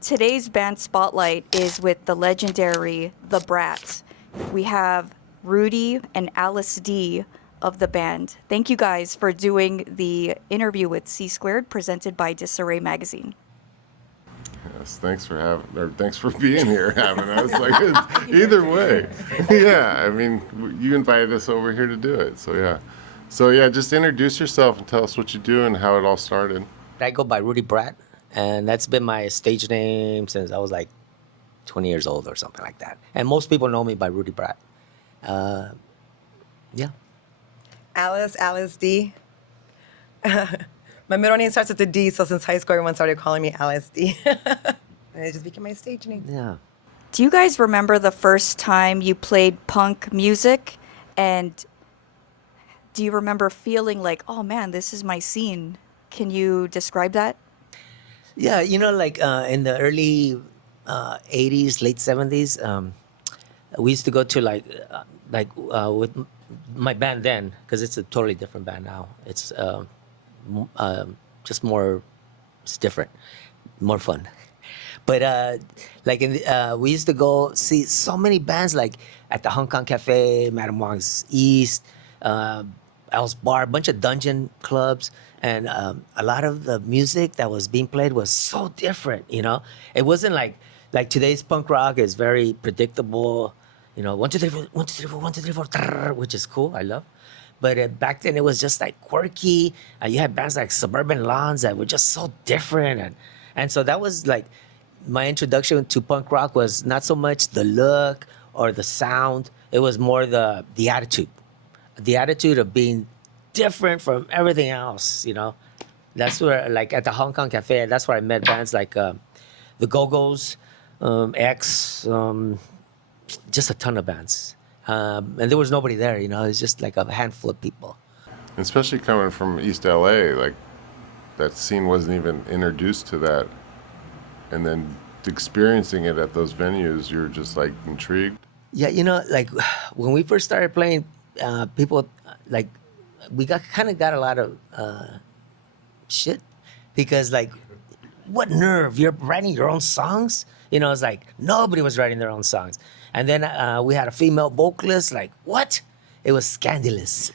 Today's band spotlight is with the legendary The Brats. We have Rudy and Alice D of the band. Thank you guys for doing the interview with C Squared presented by Disarray magazine. Yes, thanks for being here, having us. Like either way, yeah. I mean, you invited us over here to do it, so yeah. Just introduce yourself and tell us what you do and how it all started. I go by Rudy Brat, and that's been my stage name since I was like 20 years old or something like that. And most people know me by Rudy Brat. Yeah. Alice D. My middle name starts with a D, so since high school, everyone started calling me Alice D. And it just became my stage name. Yeah. Do you guys remember the first time you played punk music? And do you remember feeling like, oh man, this is my scene? Can you describe that? Yeah, like in the early 80s, late 70s, we used to go to with my band then, because it's a totally different band now. It's just more, it's different, more fun. But we used to go see so many bands like at the Hong Kong Cafe, Madame Wong's East, Al's Bar, a bunch of dungeon clubs. And a lot of the music that was being played was so different, It wasn't like today's punk rock is very predictable, 1, 2, 3, 4, 1, 2, 3, 4, 1, 2, 3, 4, which is cool, I love. But back then it was just like quirky. You had bands like Suburban Lawns that were just so different. And so that was like my introduction to punk rock was not so much the look or the sound. It was more the attitude. The attitude of being different from everything else, That's where, like at the Hong Kong Cafe, that's where I met bands like the Go-Go's, X, just a ton of bands. And there was nobody there, it was just like a handful of people. Especially coming from East L.A., like that scene wasn't even introduced to that, and then experiencing it at those venues, you're just like intrigued. Yeah, like when we first started playing, people like we got a lot of shit because like, what nerve? You're writing your own songs? It's like nobody was writing their own songs. And then we had a female vocalist. Like, what? It was scandalous.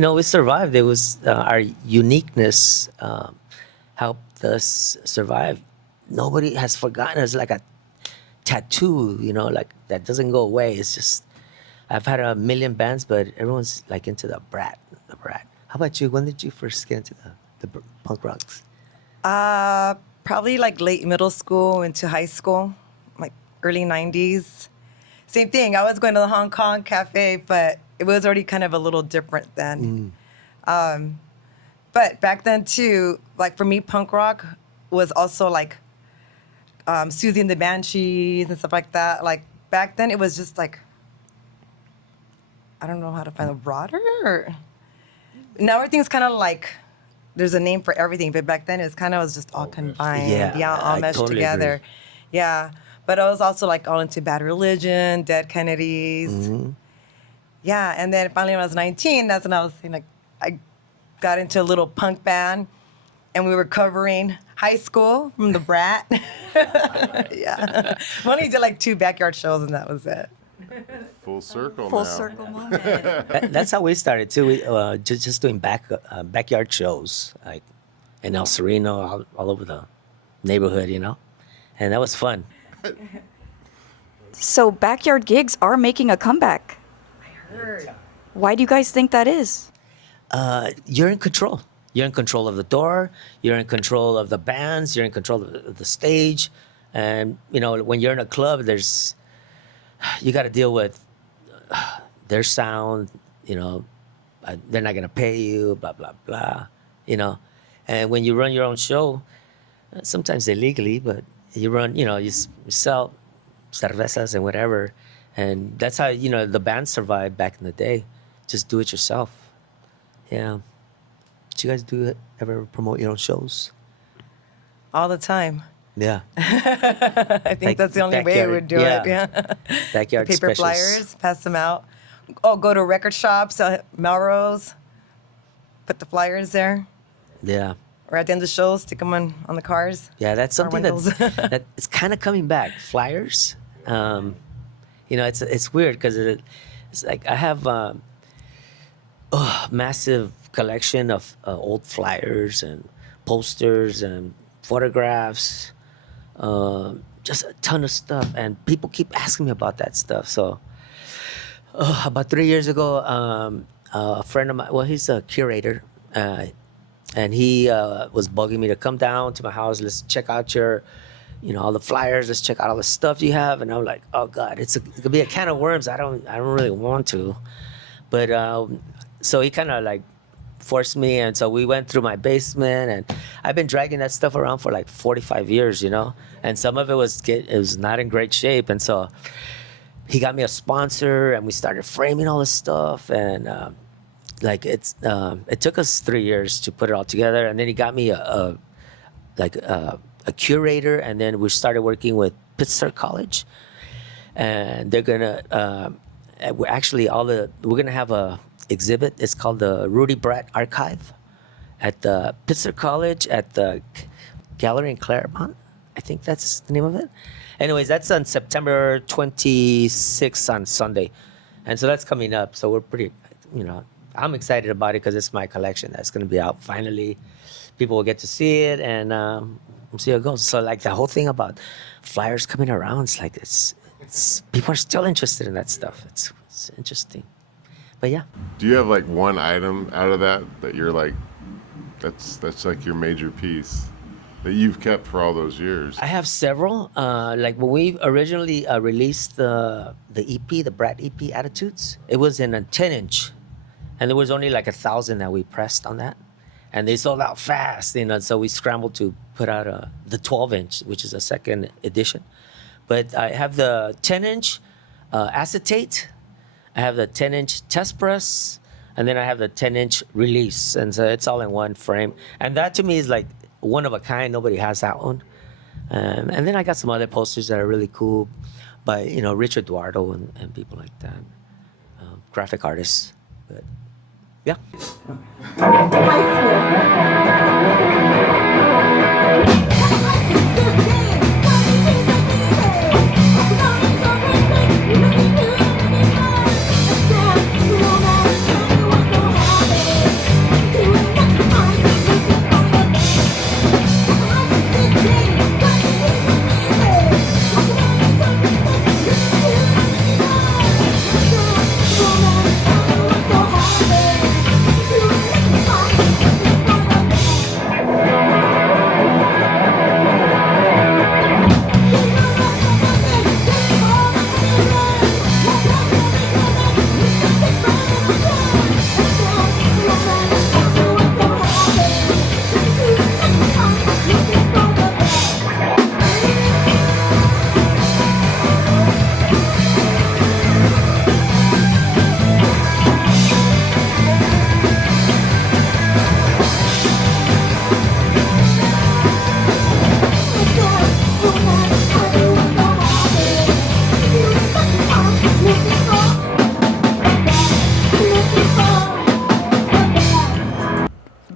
But we survived. It was our uniqueness helped us survive. Nobody has forgotten us like a tattoo, like that doesn't go away. It's just I've had a million bands, but everyone's like into the Brat. How about you? When did you first get into the punk rocks? Probably like late middle school into high school, like early 90s. Same thing. I was going to the Hong Kong Cafe, but it was already kind of a little different then. But back then too, like for me, punk rock was also like Susie and the Banshees and stuff like that. Like back then, it was just like, I don't know how to find a broader. Or, now everything's kind of like, there's a name for everything, but back then it was kind of was just all combined. Yeah, all I meshed totally together. agree. Yeah, but I was also like all into Bad Religion, Dead Kennedys. Yeah, and then finally when I was 19, that's when I was saying like, I got into a little punk band, and we were covering High School from the Brat. Yeah, we only did like 2 backyard shows, and that was it. Full circle Full now. circle moment. That's how we started too. We just doing backyard shows, like in El Sereno, all over the neighborhood, you know, and that was fun. So backyard gigs are making a comeback. I heard. Why do you guys think that is? You're in control. You're in control of the door. You're in control of the bands. You're in control of the stage. And you know, when you're in a club, you got to deal with their sound. You know, they're not gonna pay you. Blah blah blah. You know, and when you run your own show, sometimes illegally, but you run. You know, you sell cervezas and whatever, and that's how the band survived back in the day. Just do it yourself. Yeah. Did you guys ever promote your own shows? All the time. Yeah. I think Like that's the only way we backyard- would do yeah. it. Yeah. Backyard Paper specials. flyers, pass them out. Oh, go to record shops, Melrose, put the flyers there. Yeah. Or at the end of the show, stick them on the cars. Yeah, that's Car something windows. that it's kind of coming back. Flyers. It's weird because it's like I have a massive collection of old flyers and posters and photographs, just a ton of stuff, and people keep asking me about that stuff. So about 3 years ago, a friend of mine, well, he's a curator, and he was bugging me to come down to my house. Let's check out your, all the flyers. Let's check out all the stuff you have. And I'm like, oh God, it could be a can of worms. I don't really want to, but so he kind of like forced me, and so we went through my basement, and I've been dragging that stuff around for like 45 years, and some of it was not in great shape, and so he got me a sponsor, and we started framing all this stuff, and it took us 3 years to put it all together, and then he got me a curator, and then we started working with Pittsburgh College, and they're gonna we're gonna have a exhibit. It's called the Rudy Brat Archive at the Pittsburgh College at the Gallery in Claremont. I think that's the name of it. Anyways, that's on September 26th on Sunday, and so that's coming up. So we're pretty, I'm excited about it because it's my collection that's going to be out finally. People will get to see it, and we'll see how it goes. So like the whole thing about flyers coming around, it's like it's people are still interested in that stuff. It's interesting. But yeah. Do you have like one item out of that you're like, that's like your major piece that you've kept for all those years? I have several. Like when we originally released the EP, the Brat EP Attitudes, it was in a 10-inch, and there was only like 1,000 that we pressed on that, and they sold out fast. So we scrambled to put out the 12-inch, which is a second edition. But I have the 10-inch acetate. I have the 10-inch test press, and then I have the 10-inch release, and so it's all in one frame. And that to me is like one of a kind. Nobody has that one. And then I got some other posters that are really cool by Richard Duardo and people like that, graphic artists. But yeah.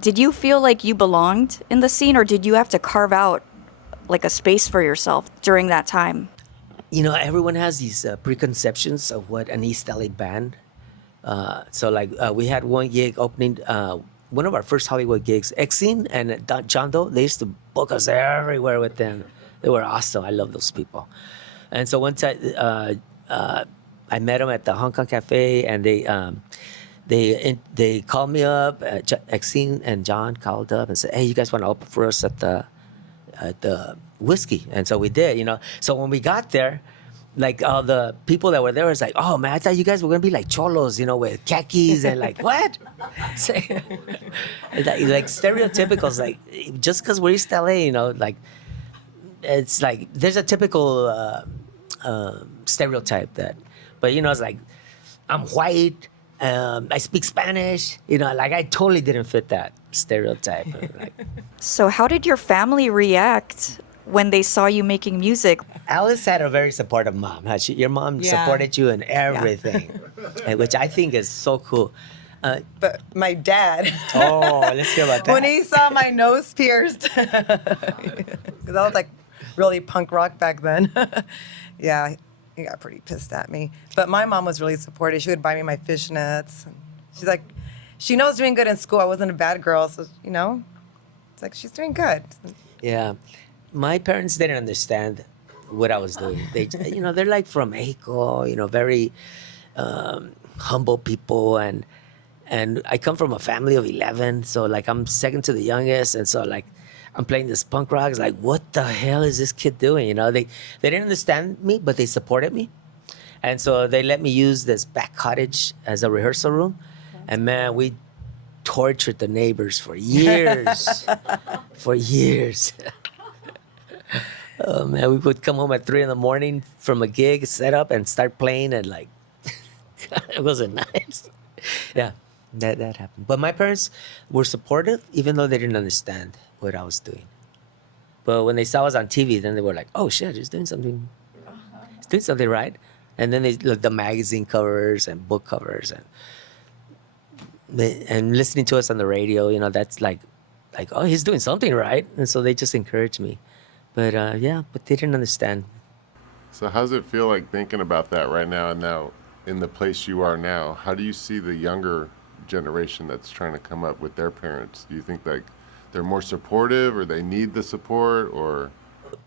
Did you feel like you belonged in the scene, or did you have to carve out like a space for yourself during that time? You know, everyone has these preconceptions of what an East LA band. We had one gig opening, one of our first Hollywood gigs. Exene and John Doe, they used to book us everywhere with them. They were awesome. I love those people. And so one time, I met them at the Hong Kong Cafe, and they called me up. Exene and John called up and said, "Hey, you guys want to open for us at the whiskey?" And so we did. You know, so when we got there, like all the people that were there was like, "Oh man, I thought you guys were gonna be like cholos, you know, with khakis and like what?" So, like stereotypicals, like just because we're East LA, you know, like it's like there's a typical stereotype that, but you know, it's like I'm white, I speak Spanish, you know, like I totally didn't fit that stereotype. Like, So how did your family react when they saw you making music? Alice had a very supportive mom. Your mom Yeah. supported you in everything, which I think is so cool. But my dad, Oh, let's hear about that. when he saw my nose pierced, because I was like really punk rock back then. Yeah, he got pretty pissed at me. But my mom was really supportive. She would buy me my fishnets. She's like, she knows doing good in school. I wasn't a bad girl, so you know, it's like she's doing good. Yeah, my parents didn't understand what I was doing. They, you know, they're like from Mexico, you know, very humble people, and I come from a family of 11, so like I'm second to the youngest, and so like I'm playing this punk rock. It's like, what the hell is this kid doing? You know, they didn't understand me, but they supported me, and so they let me use this back cottage as a rehearsal room, and man, we tortured the neighbors for years, for years. Oh man, we would come home at 3 a.m. from a gig, set up, and start playing, and like, it wasn't nice. Yeah, that happened. But my parents were supportive, even though they didn't understand what I was doing. But when they saw us on TV, then they were like, "Oh shit, he's doing something. He's doing something right." And then they looked the magazine covers and book covers, and listening to us on the radio. You know, that's like, oh, he's doing something right. And so they just encouraged me. But but they didn't understand. So how does it feel like thinking about that right now, and now in the place you are now? How do you see the younger generation that's trying to come up with their parents? Do you think like they're more supportive, or they need the support, or?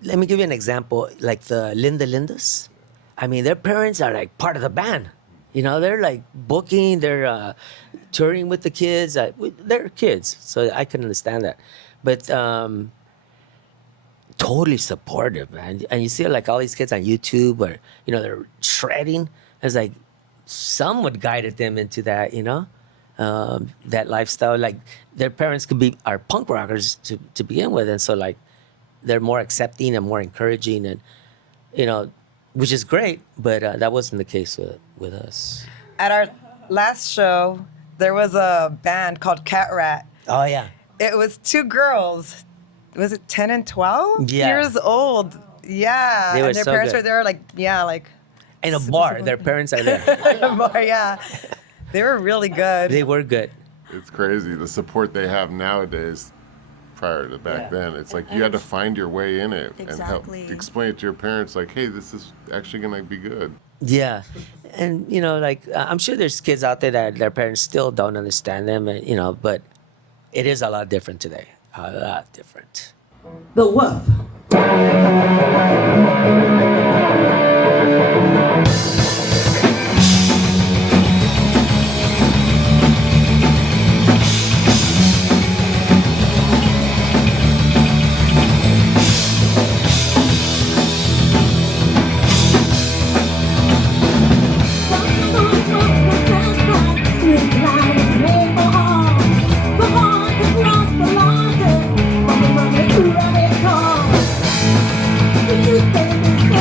Let me give you an example. Like the Lindas. I mean, their parents are like part of the band. You know, they're like booking, they're touring with the kids. They're kids, so I can understand that. But totally supportive, man. And you see like all these kids on YouTube, or you know, they're shredding. It's like someone guided them into that, you know, that lifestyle. Like their parents are punk rockers to begin with, and so like they're more accepting and more encouraging, and you know, which is great. But that wasn't the case with us. At our last show, there was a band called Cat Rat. Oh yeah. It was two girls. Was it 10 and 12 Yeah. years old? Yeah. They were and their so parents good. were there, like, yeah, like. In a bar, their parents are there. Yeah. They were really good. They were good. It's crazy the support they have nowadays prior to back then. It's like you had to find your way in it and help Exactly. explain it to your parents, like, hey, this is actually going to be good. Yeah, and you know, like I'm sure there's kids out there that their parents still don't understand them, and, you know, but it is a lot different today. A lot different. The Wolf. You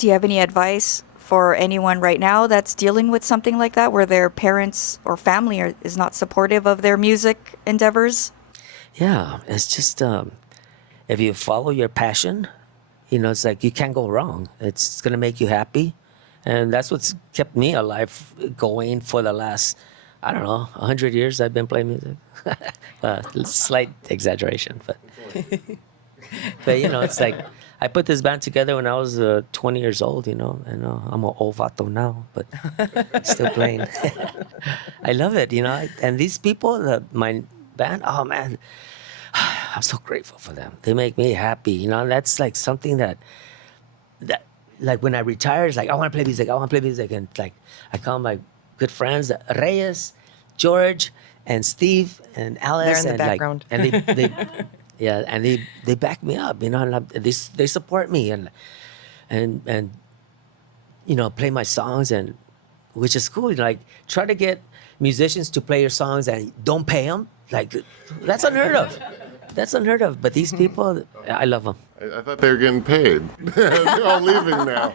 Do you have any advice for anyone right now that's dealing with something like that, where their parents or family is not supportive of their music endeavors? Yeah, it's just if you follow your passion, it's like you can't go wrong. It's gonna make you happy, and that's what's kept me alive, going for the last, I don't know, 100 years. I've been playing music. Slight exaggeration, but it's like I put this band together when I was 20 years old. And I'm an old vato now, but still playing. I love it. And these people, my band, oh man, I'm so grateful for them. They make me happy. And that's like something that like when I retire, it's like I want to play music. I want to play music, and like I call my good friends Reyes, George, and Steve, and Alice. They're in the and background. Like, and they yeah, and they back me up. And they support me and play my songs, and which is cool. Like try to get musicians to play your songs and don't pay them. Like that's unheard of. That's unheard of. But these people, I love them. I thought they were getting paid. They're all leaving now.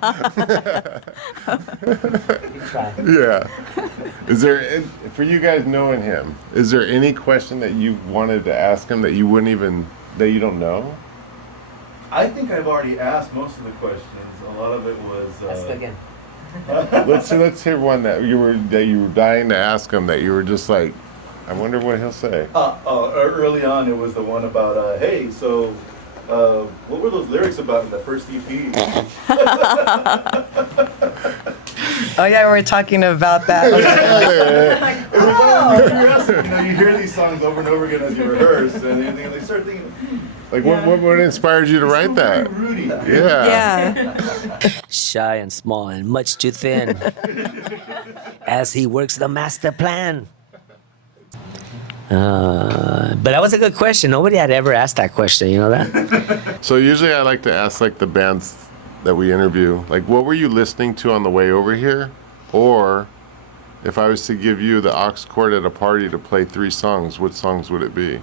Yeah. Is there, for you guys knowing him, is there any question that you wanted to ask him that you don't know? I think I've already asked most of the questions. A lot of it was. again. Let's hear one that you were dying to ask him, that you were just like, I wonder what he'll say. Early on, it was the one about, hey, so what were those lyrics about in the first EP? Oh yeah, we were talking about that. It was all curiosity. You hear these songs over and over again as you rehearse, and they start thinking, Like, what inspired you to write that? Rudy. Yeah. Yeah. Shy and small and much too thin as he works the master plan. But that was a good question. Nobody had ever asked that question. You know that? So usually I like to ask like the bands that we interview, like, what were you listening to on the way over here? Or if I was to give you the aux chord at a party to play 3 songs, what songs would it be?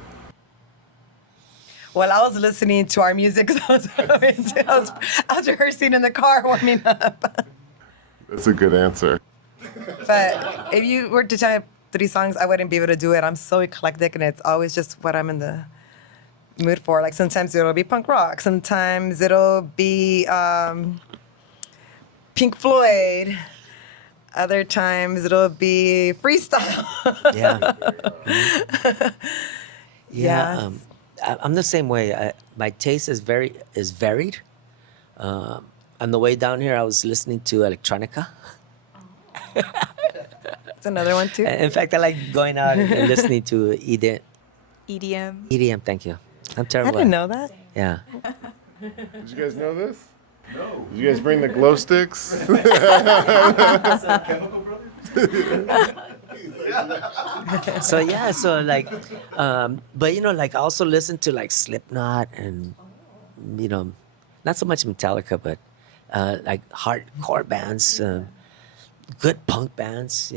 Well, I was listening to our music because I was rehearsing in the car warming up. That's a good answer. But if you were to tell me 3 songs, I wouldn't be able to do it. I'm so eclectic, and it's always just what I'm in the mood for. Like sometimes it'll be punk rock, sometimes it'll be Pink Floyd, other times it'll be freestyle. Yeah. Yeah. I'm the same way. My taste is varied. On the way down here, I was listening to electronica. That's another one too. In fact, I like going out and listening to EDM. EDM. EDM, thank you. I'm I terrible. didn't know that. Yeah. Did you guys know this? No. Did you guys bring the glow sticks? Chemical Brothers? So like, but like I also listen to like Slipknot and not so much Metallica, but like hardcore bands, good punk bands.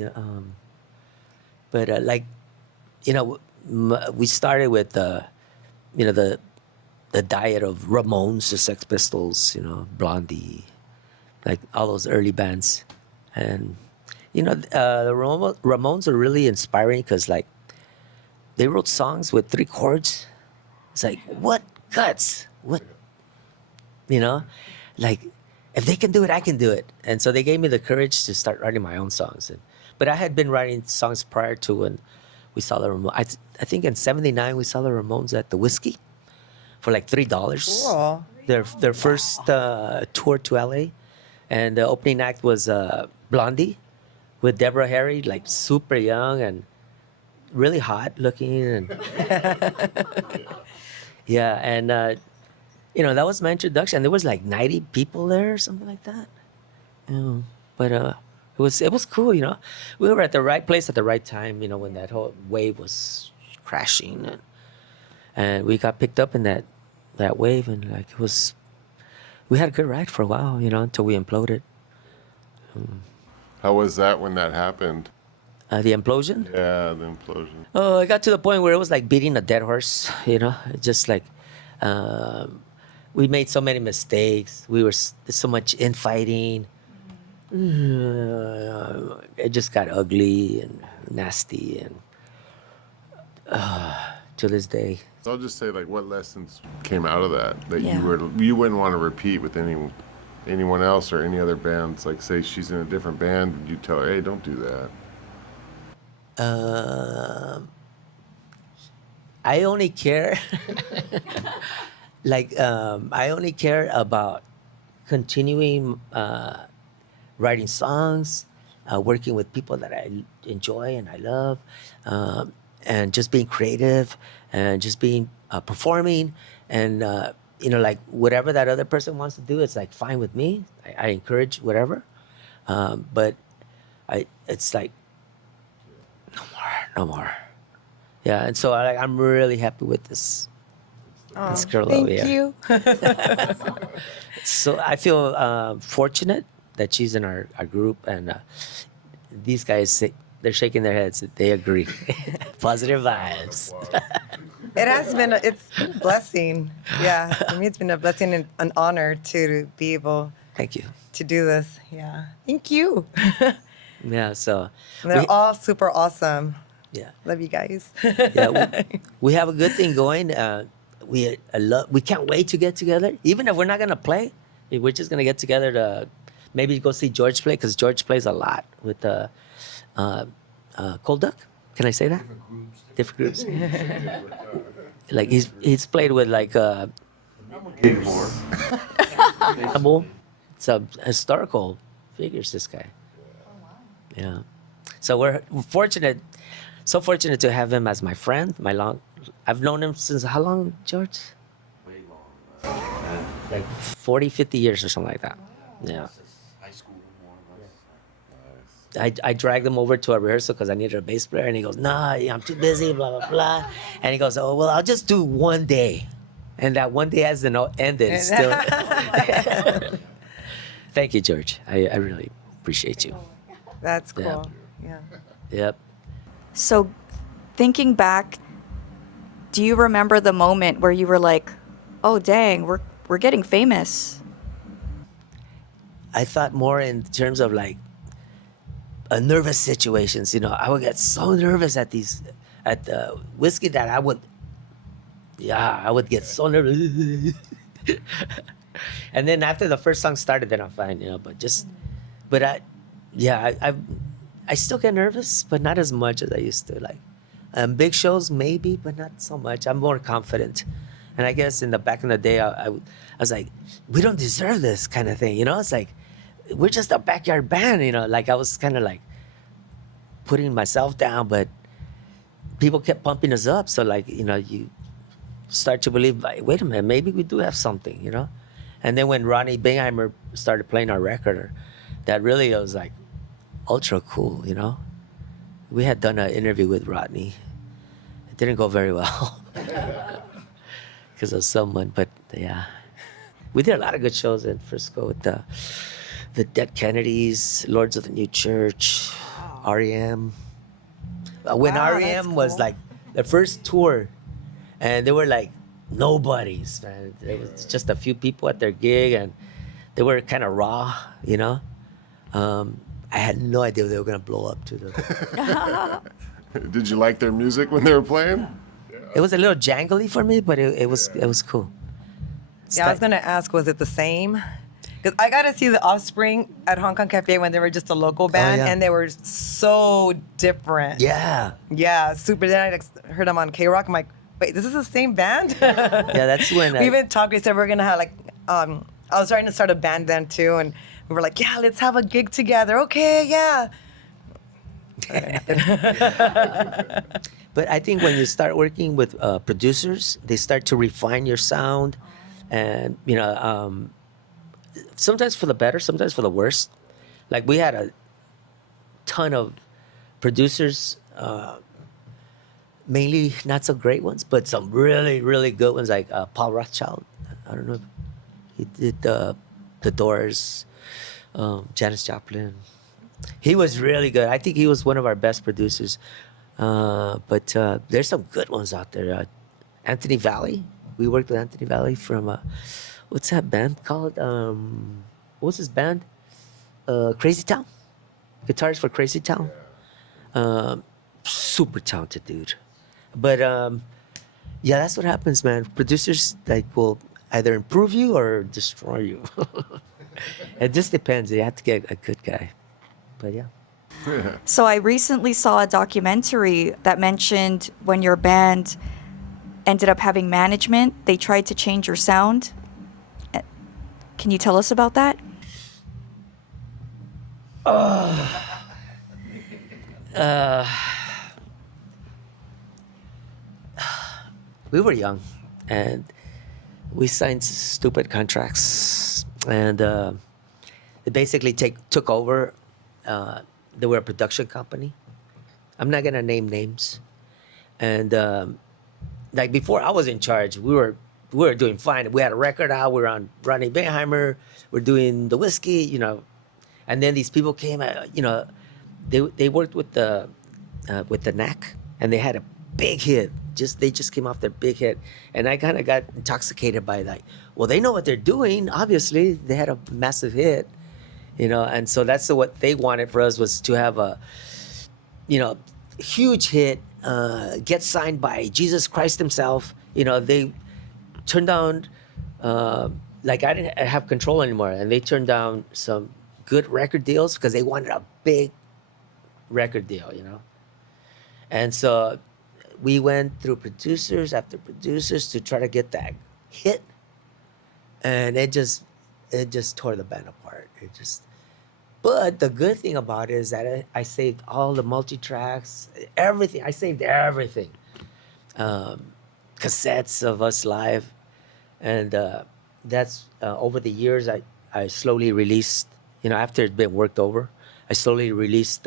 But we started with the diet of Ramones, the Sex Pistols, Blondie, like all those early bands, and the Ramones are really inspiring because like they wrote songs with 3 chords. It's like, what guts? What, like if they can do it, I can do it. And so they gave me the courage to start writing my own songs. But I had been writing songs prior to when we saw the Ramones. I think in '79 we saw the Ramones at the Whiskey for like $3. Cool. Their first tour to L.A. And the opening act was Blondie with Deborah Harry, like super young and really hot looking. And yeah, and that was my introduction. There was like 90 people there or something like that. But it was cool. We were at the right place at the right time. When that whole wave was crashing, and we got picked up in that wave, and like we had a good ride for a while. Until we imploded. How was that when that happened? The implosion. Yeah, the implosion. Oh, it got to the point where it was like beating a dead horse. Just like we made so many mistakes. We were so much infighting. It just got ugly and nasty, and to this day. So I'll just say, like, what lessons came out of that Yeah. you wouldn't want to repeat with anyone else or any other bands? Like, say she's in a different band, you tell her, hey, don't do that. I only care, I only care about continuing writing songs, working with people that I enjoy and I love, and just being creative and just being performing. And, like whatever that other person wants to do, it's like fine with me. I encourage whatever. But it's like, no more. Yeah, and so I'm really happy with this girl over Thank here. you. So I feel fortunate that she's in our group, and these guys, they're shaking their heads. They agree. Positive vibes. It's been a blessing. Yeah, for me, it's been a blessing and an honor to be able Thank you. to do this. Yeah, thank you. Yeah, so And they're we- all super awesome. yeah. Love you guys. Yeah, we have a good thing going. We can't wait to get together. Even if we're not gonna play, we're just gonna get together to maybe go see George play, because George plays a lot with Cold Duck. Can I say that? Different groups. Like he's played with like Animal. Some historical figures. This guy. Yeah. So we're fortunate. So fortunate to have him as my friend. I've known him since how long, George? Way long. Like 40, 50 years or something like that. Yeah. High school, more or less. I dragged him over to a rehearsal because I needed a bass player, and he goes, "Nah, I'm too busy, blah blah blah." And he goes, "Oh well, I'll just do one day," and that one day hasn't ended. It's still. Thank you, George. I really appreciate you. That's cool. Yeah. Yeah. Yep. So, thinking back, do you remember the moment where you were like, "Oh, dang, we're getting famous"? I thought more in terms of like nervous situations. I would get so nervous at the whiskey that I would get so nervous. And then after the first song started, then I'm fine, but I still get nervous, but not as much as I used to. Like, big shows maybe, but not so much. I'm more confident. And I guess back in the day, I was like, we don't deserve this kind of thing. It's like, we're just a backyard band, like I was kind of like putting myself down, but people kept pumping us up. So like, you start to believe, like, wait a minute, maybe we do have something, And then when Ronnie Bingheimer started playing our record, that really was like ultra cool, We had done an interview with Rodney. It didn't go very well because of someone, but yeah. We did a lot of good shows in Frisco with the Dead Kennedys, Lords of the New Church, REM. When Wow, REM that's was cool. like the first tour, and they were like nobodies, man. There was just a few people at their gig, and they were kind of raw, I had no idea they were gonna blow up to the. Did you like their music when they were playing? It was a little jangly for me, but it was cool. Yeah, I was gonna ask, was it the same? Because I got to see the Offspring at Hong Kong Cafe when they were just a local band, yeah. and they were so different. Yeah, Yeah, super. Then I heard them on K Rock. I'm like, wait, this is the same band? yeah. That's when We even talked. We said we're gonna have I was trying to start a band then too, and we were like, yeah, let's have a gig together. Okay, yeah. But I think when you start working with producers, they start to refine your sound, and sometimes for the better, sometimes for the worse. Like we had a ton of producers, mainly not so great ones, but some really, really good ones, like Paul Rothschild. I don't know. He did the Doors, Janis Joplin. He was really good. I think he was one of our best producers. But there's some good ones out there. Anthony Valley. We worked with Anthony Valley from what's that band called? What was his band? Crazy Town. Guitarist for Crazy Town. Super talented dude. But yeah, that's what happens, man. Producers like will either improve you or destroy you. It just depends. You have to get a good guy. But yeah. So I recently saw a documentary that mentioned when your band ended up having management, they tried to change your sound. Can you tell us about that? We were young and we signed stupid contracts, and they basically took over. They were a production company. I'm not gonna name names, and like before I was in charge, we were doing fine. We had a record out. We were on Ronnie Bayheimer. We're doing the whiskey, and then these people came. They worked with the NAC, and they had a big hit. They just came off their big hit, and I kind of got intoxicated by that. Well, they know what they're doing. Obviously, they had a massive hit, and so that's what they wanted for us, was to have a, huge hit, get signed by Jesus Christ himself. They turned down, like I didn't have control anymore, and they turned down some good record deals because they wanted a big record deal, and so we went through producers after producers to try to get that hit, and it just tore the band apart. But the good thing about it is that I saved all the multi-tracks, everything. I saved everything, cassettes of us live, and that's over the years. I slowly released, after it's been worked over, I slowly released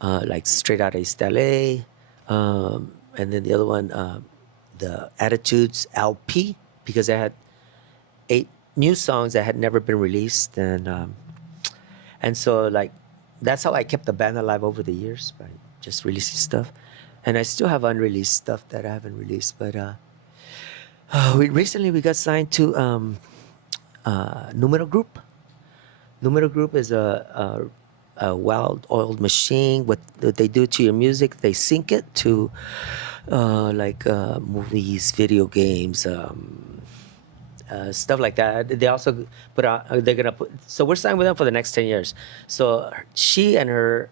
like Straight Outta East L.A. And then the other one, the Attitudes LP, because I had 8 new songs that had never been released, and so like that's how I kept the band alive over the years, by just releasing stuff. And I still have unreleased stuff that I haven't released, but we got signed to Numero Group. Numero Group is a well-oiled machine. What they do to your music, they sync it to like movies, video games, stuff like that. They also put out. They're gonna put. So we're signed with them for the next 10 years. So she and her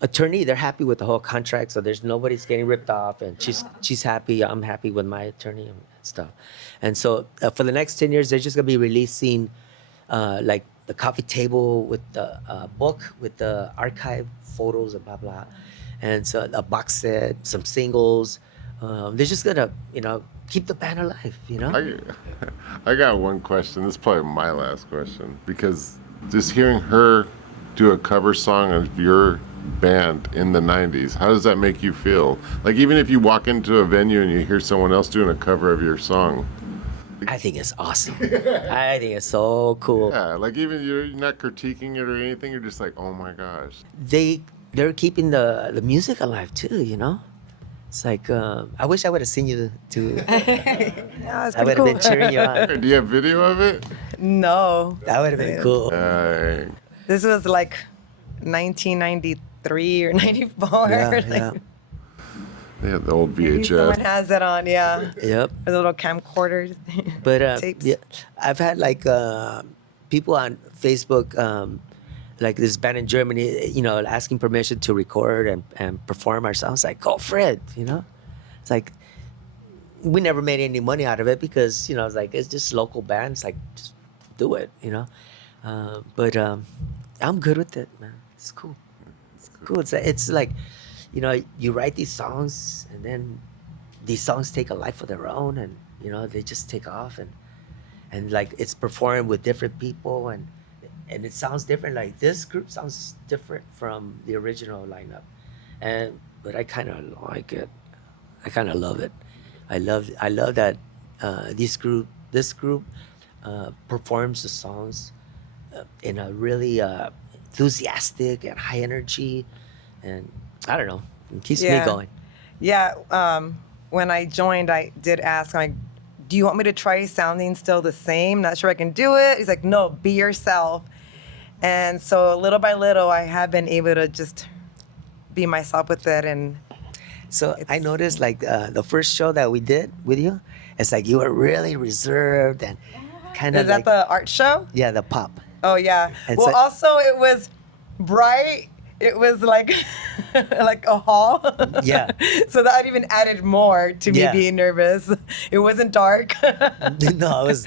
attorney, they're happy with the whole contract. So there's nobody's getting ripped off, and she's happy. I'm happy with my attorney and stuff. And so for the next 10 years, they're just gonna be releasing like the coffee table with the book with the archive photos and blah blah, and so a box set, some singles. They're just gonna keep the band alive. I got one question. This is probably my last question, because just hearing her do a cover song of your band in the 90s, how does that make you feel? Like, even if you walk into a venue and you hear someone else doing a cover of your song. I think it's awesome. I think it's so cool. Yeah, like even you're not critiquing it or anything. You're just like, oh my gosh. They're keeping the music alive too. It's like I wish I would have seen you too. Yeah, it's I would pretty have been cool. cheering you on. Do you have video of it? No. That would have been cool. This was like 1993 or 94. Yeah. They had the old Maybe someone VHS. has that on, yeah. Yep. Or the little camcorders. But Tapes. yeah, I've had like people on Facebook, like this band in Germany, asking permission to record and perform our songs. Like, go for it, It's like we never made any money out of it because it's like it's just local bands. Like, just do it, But I'm good with it, man. It's cool. It's cool. It's like, you write these songs and then these songs take a life of their own, and they just take off, and like it's performed with different people, and it sounds different. Like this group sounds different from the original lineup, but I kind of like it. I kind of love it. I love that this group performs the songs in a really enthusiastic and high energy, and I don't know, it keeps me going. Yeah, when I joined, I did ask, do you want me to try sounding still the same? Not sure I can do it. He's like, no, be yourself. And so little by little, I have been able to just be myself with it. And So I noticed like the first show that we did with you, it's like you were really reserved and kind is of that like the art show? yeah, the pop. Oh yeah. And Well, so- also it was bright. It was like like a hall. Yeah. So that even added more to me Yeah. being nervous. It wasn't dark. No, it was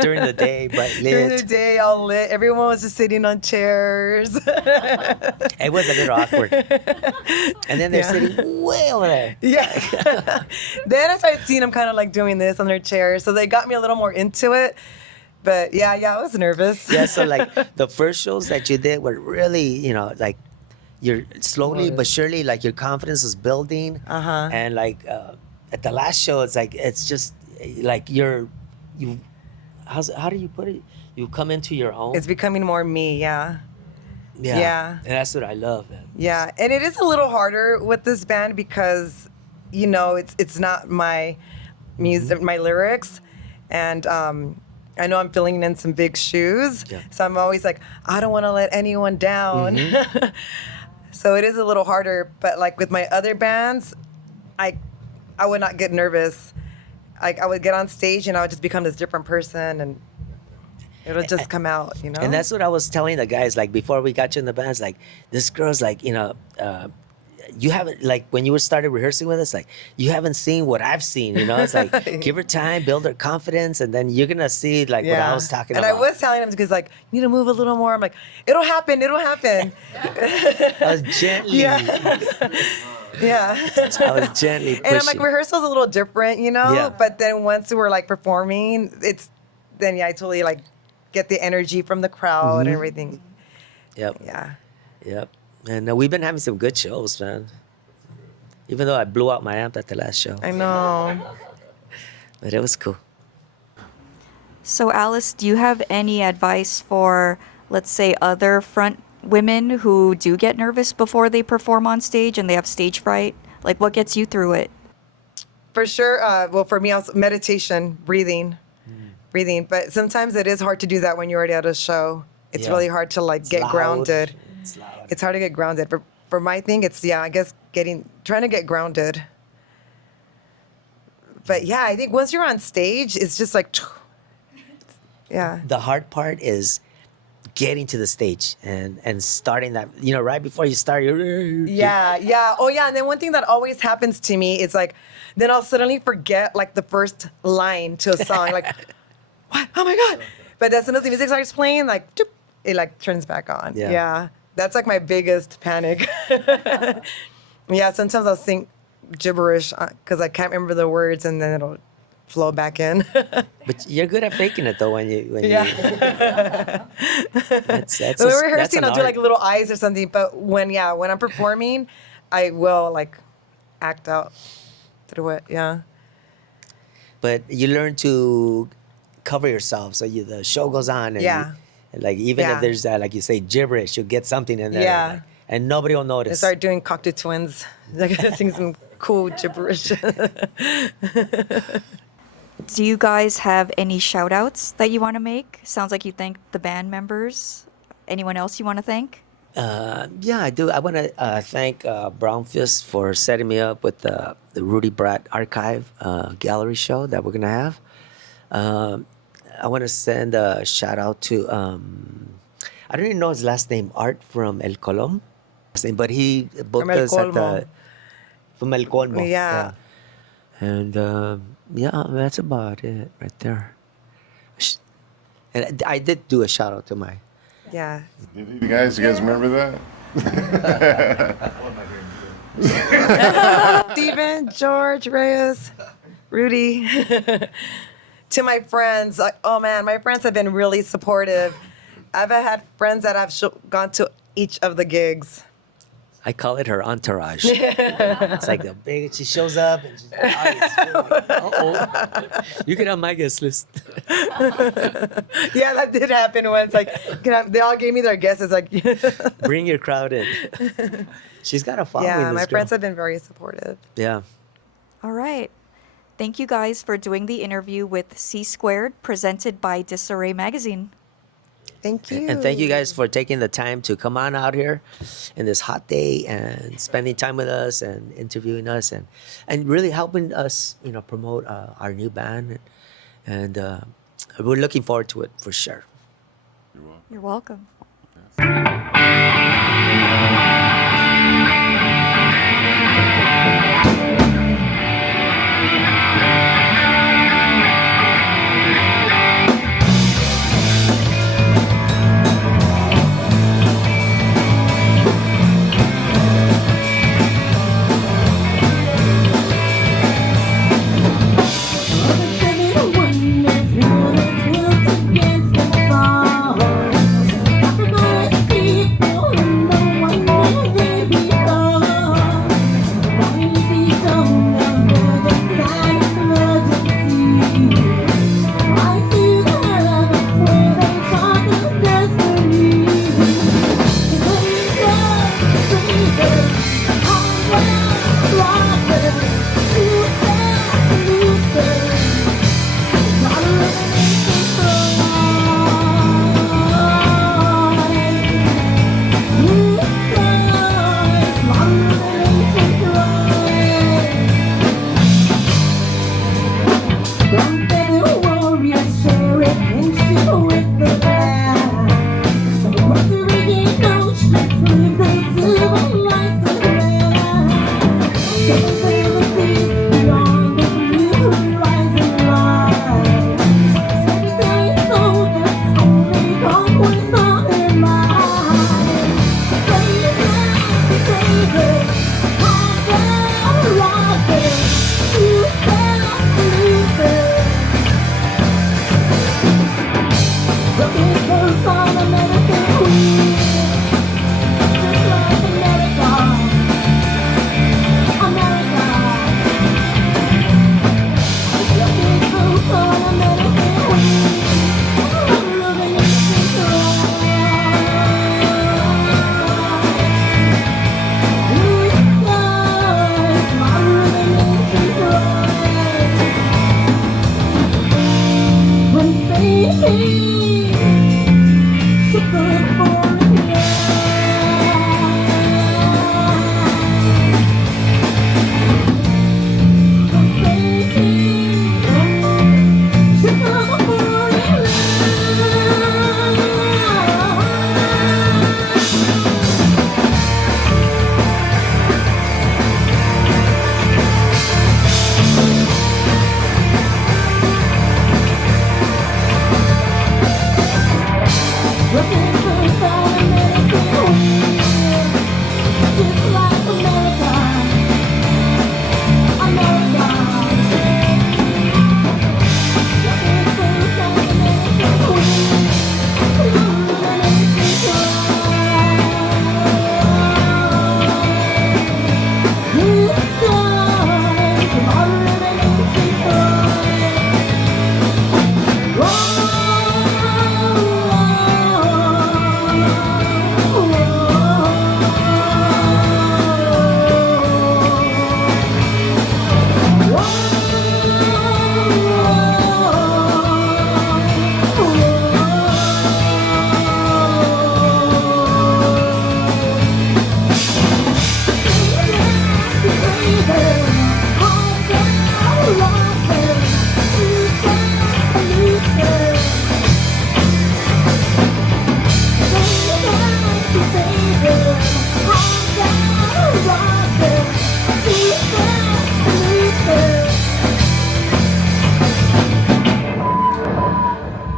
during the day, but During the lit. day, all lit. Everyone was just sitting on chairs. It was a little awkward. And then they're Yeah. sitting way over there. Yeah. Then I started seeing them kind of like doing this on their chairs. So they got me a little more into it. But yeah, I was nervous. Yeah, so like the first shows that you did were really, you know, like you're slowly but surely like your confidence is building. Uh-huh. And like at the last show, it's like it's just like how do you put it? You come into your own. It's becoming more me, yeah. yeah. And that's what I love, man. Yeah, and it is a little harder with this band because, you know, it's not my music, my lyrics, and I know I'm filling in some big shoes, Yeah. so I'm always like, I don't want to let anyone down. So it is a little harder, but like with my other bands, I would not get nervous. Like I would get on stage and I would just become this different person, and it'll just come out, you know. And that's what I was telling the guys, like before we got you in the band, it's like this girl's like, you know, you haven't like when you were started rehearsing with us, like you haven't seen what I've seen, you know. It's like give her time, build her confidence, and then you're gonna see like what I was talking and about. I was telling him because like you need to move a little more. I'm like, it'll happen. I was gently, Yeah. Yeah. I was gently pushing. And I'm like, rehearsal's a little different, you know? Yeah. But then once we're like performing, then I totally like get the energy from the crowd and everything. Yep, Yeah. yep. And we've been having some good shows, man. Even though I blew out my amp at the last show, I know. but it was cool. So, Alice, do you have any advice for, let's say, other front women who do get nervous before they perform on stage and they have stage fright? Like, what gets you through it? For sure. Well, for me, also meditation, breathing. But sometimes it is hard to do that when you're already at a show. It's Yeah. really hard to like get loud. grounded. It's loud. It's hard to get grounded. For my thing, it's I guess trying to get grounded. But yeah, I think once you're on stage, it's just like, yeah. The hard part is getting to the stage and starting that, you know, right before you start, Yeah. Oh, yeah. And then one thing that always happens to me is like, then I'll suddenly forget like the first line to a song. Like, what? Oh my God. But as soon as the music starts playing, like, doop, it like turns back on. Yeah. Yeah. That's like my biggest panic. Yeah. Sometimes I'll sing gibberish because I can't remember the words and then it'll flow back in. But you're good at faking it though when Yeah. that's When a- we're that's rehearsing, an I'll do art. like little eyes or something. But when I'm performing, I will like act out through it. Yeah. But you learn to cover yourself, so the show goes on, and Yeah. and like even if Yeah. there's like you say gibberish, you'll get something in there, Yeah. like, and nobody will I notice. start doing cocktail twins. Like sing some cool gibberish. Do you guys have any shout outs that you want to make? Sounds like you thank the band members. Anyone else you want to thank? Yeah, I do. I want to thank Brown Fist for setting me up with the Rudy Brat archive gallery show that we're gonna have. I want to send a shout out to I don't even know his last name, Art from El Colom, but he booked El us at the Colmo. from El Colmo. Yeah. And yeah, that's about it right there. And I did do a shout out to my. Yeah. You guys remember that? Steven, George, Reyes, Rudy. To my friends, like, oh man, my friends have been really supportive. I've had friends that have gone to each of the gigs. I call it her entourage. It's like the big. She shows up and she's uh-oh. You get on my guest list. Yeah, that did happen once. Like, they all gave me their guesses. Like, Bring your crowd in. She's got a following. yeah, this my girl. friends have been very supportive. Yeah. All right. Thank you guys for doing the interview with C Squared, presented by Disarray Magazine. Thank you. And thank you guys for taking the time to come on out here in this hot day and spending time with us and interviewing us and really helping us, promote our new band. And we're looking forward to it for sure. You're welcome. You're welcome.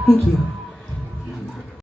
Thank you.